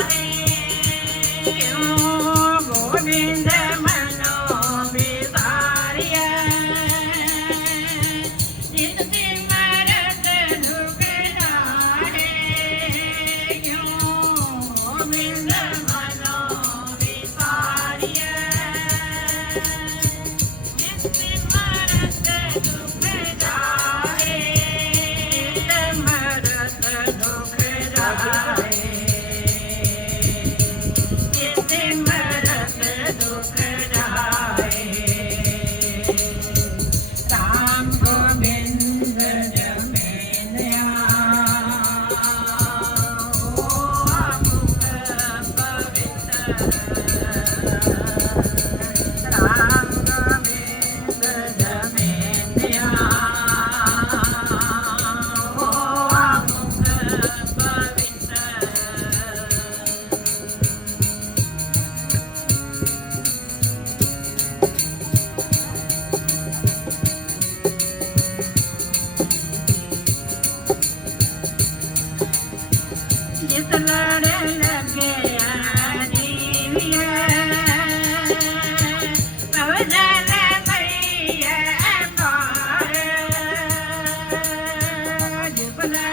I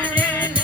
amarelo.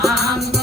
I'm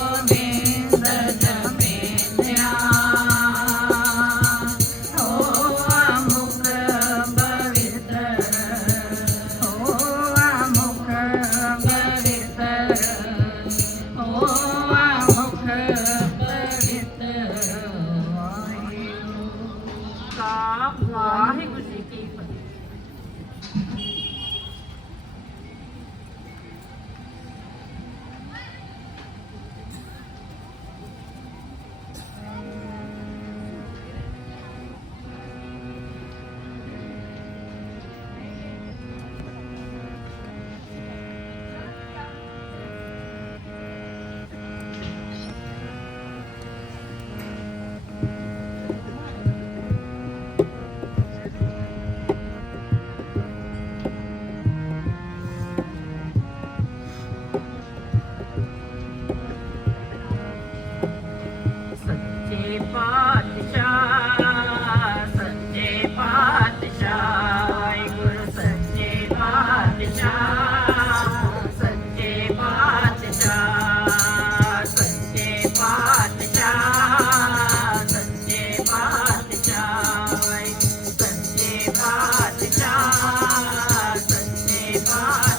ਸੱਚੇ